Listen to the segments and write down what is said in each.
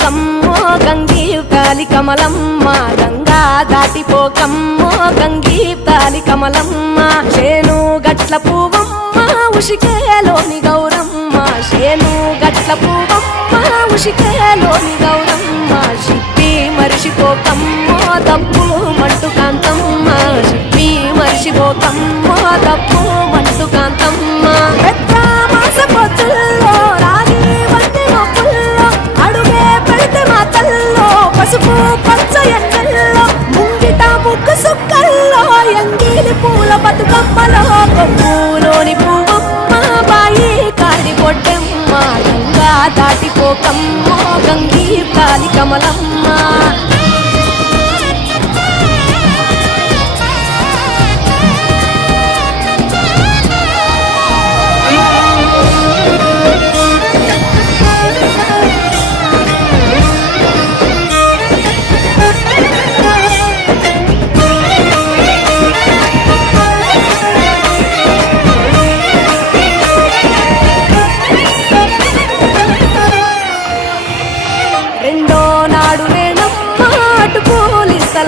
దాటిపోకమ్మో గంగి తాలి కమలమ్మ గంగా దాటిపోకమ్మో గంగి తాలి కమలమ్మ చేను గట్ల పువ్వమ్మ ఉషికేలోని గౌరమ్మ చేను గట్ల పువ్వమ్మ ఉషికేలోని గౌరమ్మ చిప్పి మరిచిపోకమ్మో తప్పు మంటు కాంతమ్మ చిప్పి మరిచిపోకమ్మో తప్పు మంటు కాంతమ్మ పెద్ద మాస పొత్తుల్లో రాగి వంటి మొక్కుల్లో అడుగే పెడితే మా తల్లో పసుపు పచ్చ ఎన్నెల్లో ముంగిట ముగ్గు సుక్కల్లో ఎంగిలి పూల బతుకమ్మలో కొప్పులోని పువ్వమ్మ బాయి కాడి పొట్టెమ్మ గంగా దాటిపోకమ్మో గంగి కాలి కమలమ్మ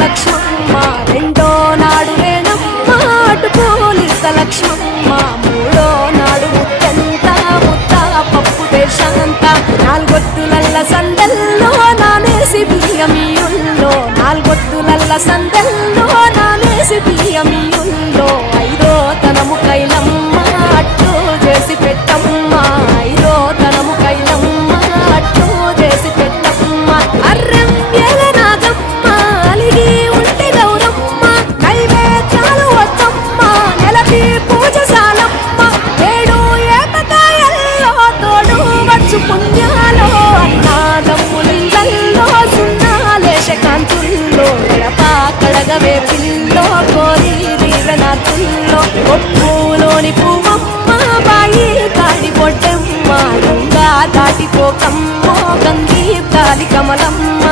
లక్ష్మమ్మ రెండో నాడు రేణమ్మ అటు పోలిస్త లక్ష్మమ్మ మూడో నాడు ముత్తంత ముత్త పప్పు దేశంత నాలుగొత్తులల్ల సందెల్లో నానేసి బియ్యమియుల్లో నాలుగొత్తులల్ల సందెల్లో నానేసి బియ్యమియుల్లో ఐదో తనము కైలమ్మ అట్టు చేసి పెట్టమ్మ ఐదో తనము కైలమ్మ అట్టు చేసి పెట్టమ్మ అర్రం పుణ్యాలో అన్నాదమ్ములిందల్లో సున్నాలేశ కాంతుల్లో ఎడపా కడగవే పిల్లో కోరి వీరనాథుల్లో ఒప్పులోని పువ్వమ్మ బాయి కాడి పొట్టెమ్మ గంగా దాటిపోకమ్మో గంగి తాలి కమలమ్మ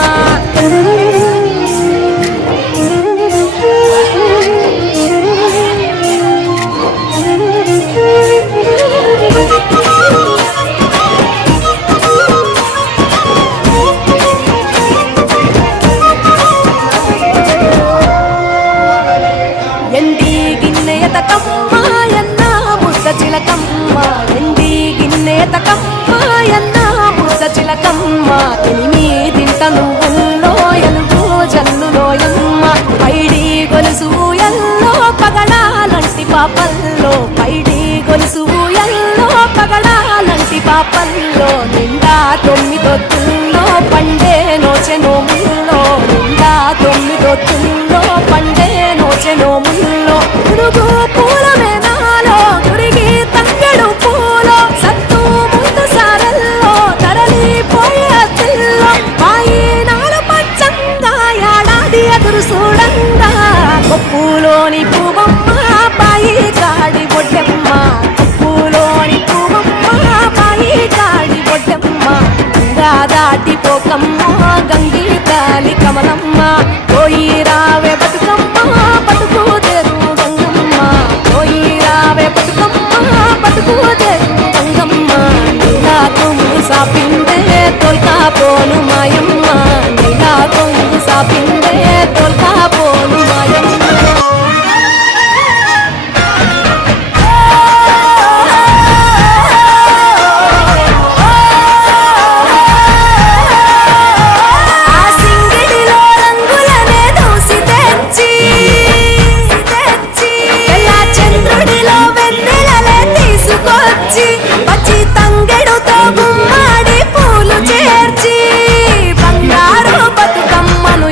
చిలకమ్మ ఎనిమిదింట నువ్వుల్లో ఎలుగు జల్లులోయమ్మ పైడి గొలుసు ఎల్లో పగడాలంటి పాపల్లో పైడి గొలుసు ఎల్లో పగడాలంటి పాపల్లో నిండా తొమ్మిదొత్తుల్లో పండే నోచె నోముల్లో నిండా తొమ్మిదొత్తుల్లో పండే నోచె నోముల్లో పురుగు పూల మేనాలో గురిగి తంగెడు పూలో సత్తు ముందు సారల్లో చూడంగా కొప్పులోని పువ్వమ్మ బాయి కాడి బొడ్డెమ్మ కొప్పులోని పువ్వమ్మ బాయి కాడి బొడ్డెమ్మ గంగా దాటిపోకమ్మ గంగి తాలి కమలమ్మ పోయి రావే బతుకమ్మ బతుకు తెరు గంగమ్మ పోయి రావే బతుకమ్మ బతుకు తెరు గంగమ్మ నీలా కొంగు సాపిందే తొల్కా పోను మాయమ్మ నీలా కొంగు సాపిందే తొల్కా పోను మాయమ్మ బంగారు బతుకమ్మను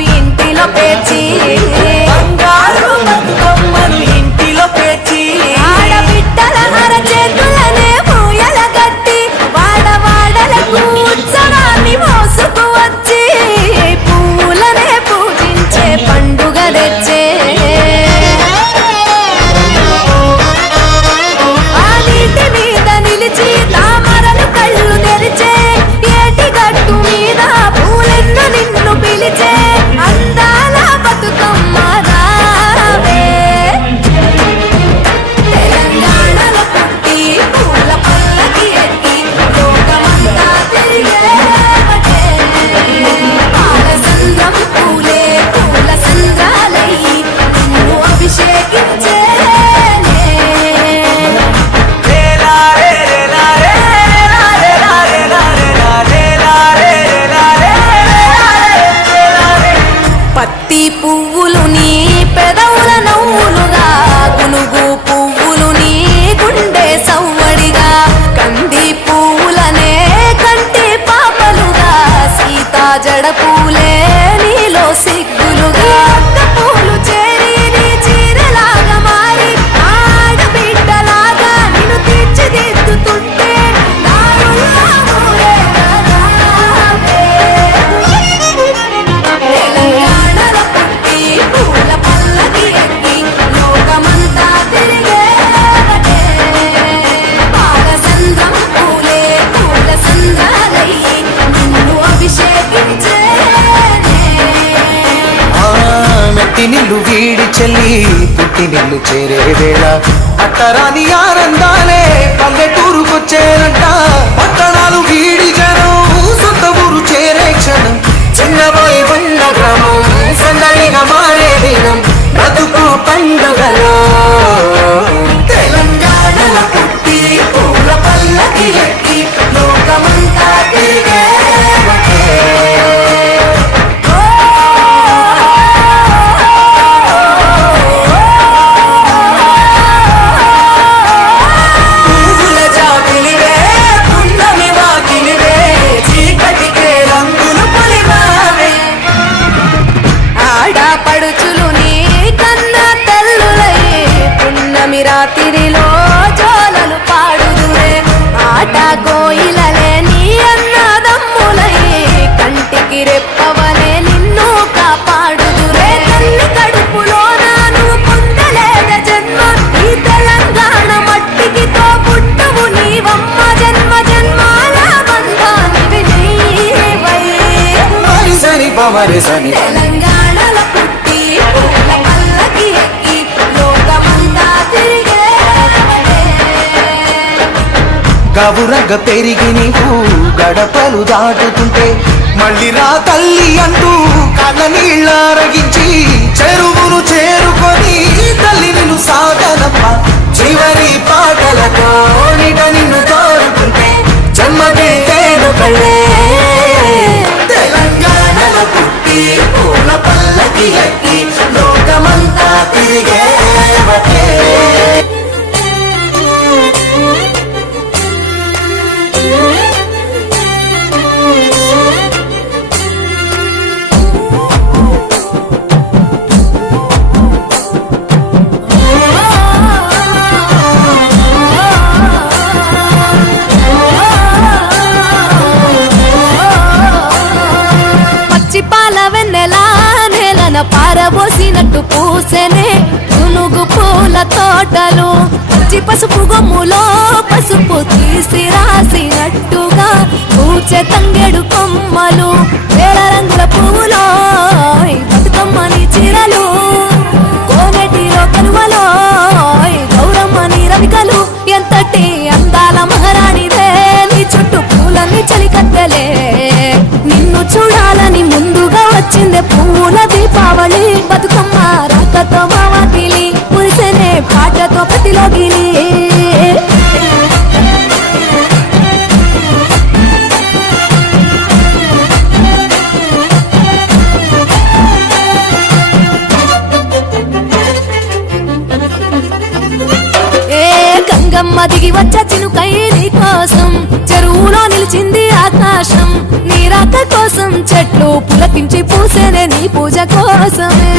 జడ పూలే నీలో సిగ్గులుగా ఒక్క పూలు చేరి నీ చీరలాగా మారి ఆడబిడ్డలాగా నిన్ను తీర్చిదిద్దుతుంటే నారుల్లో ఊరేగారావే. తెలంగాణలో పుట్టి పూల పల్లకి ఎక్కి లోకమంతా తిరిగేవటే. పాలసంద్రం పూలే పూల సంద్రాలయ్యి నిన్ను అభిషేకించేనే. మెట్టి నిల్లు వీడి చెల్లి పుట్టి నిల్లు చేరే వేళ అట్టరాని ఆనందాలే పల్లెటూరుకొచ్చేనంట. పట్టణాలు వీడి జనం సొంత ఊరు చేరే క్షణం చిన్నబోయి ఉన్న గ్రామం సందడిగా మారే దినం బ్రతుకు పండుగలో. తెలంగాణలో పుట్టి పూల పల్లకి ఎక్కి లోకమంతా తిరిగేవటే. పువ్వుల జాబిలివే పున్నమి వాకిలివే చీకటికే రంగులు పొలిమావే. ఆడపడుచులు నీ కన్న తల్లులై పున్నమి రాత్రిలో జోలలు పాడుదురే. ఆట కోయిలలే నీ అన్నదమ్ములై కంటికి రెప్పవలే నిన్ను కాపాడుదురే. తల్లి కడుపులో నువ్వు పొందలేద జన్మ ఈ తెలంగాణ మట్టికి తోబుట్టువు నీవమ్మ. జన్మ జన్మాల బంధానివి నీవై. సని పవరి సని తెలంగాణలో పుట్టి పూల పల్లకి ఎక్కి లోకమంతా తిరిగేవటే. గవురగ పెరిగి నీకు గడపలు దాటుతుంటే మళ్ళీ రా తల్లి అంటూ కళ్ళ నీళ్ళారగించి చెరువును చేరుకొని తల్లి నిన్ను సాగనప్ప. చివరి పాటలతో నిట నిన్ను తోడుకుంటే జన్మకే తేను కళ్ళే. తెలంగాణలో పుట్టి పూల పల్లకి ఎక్కి లోకమంతా తిరిగేవటే. పచ్చి పాల వెన్నెలా నేలన పారబోసినట్టు పూసెనే పునుగు పూల తోటలు. పచ్చి పసుపు గొమ్ములో పసుపు తీసి రాసినట్టుగా పూచె తంగెడు కొమ్మలు. వేల రంగుల పువ్వులో బతుకమ్మని చీరలు కోనేటిలో కలువలో గౌరమ్మని రవికలు. ఎంతటి అందాల మహారాణివే నీ చుట్టూ పూలన్నీ చలికత్తెలే. నిన్ను చూడాలని ముందుగా వచ్చిందే పూల దీపావళి. బతుకమ్మ రాకతో మావాటిలి మురిసెనే పాటతో ప్రతిలోగిలి. ఏ గంగమ్మ దిగి వచ్చ చినుకై నీ కోసం చెరువులో నిలిచింది ఆకాశం. నీ రాక కోసం చెట్లు పులకించి పూసేనే నీ పూజ కోసమే.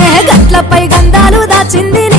ఏ గట్లపై గంధాలు దాచింది నీ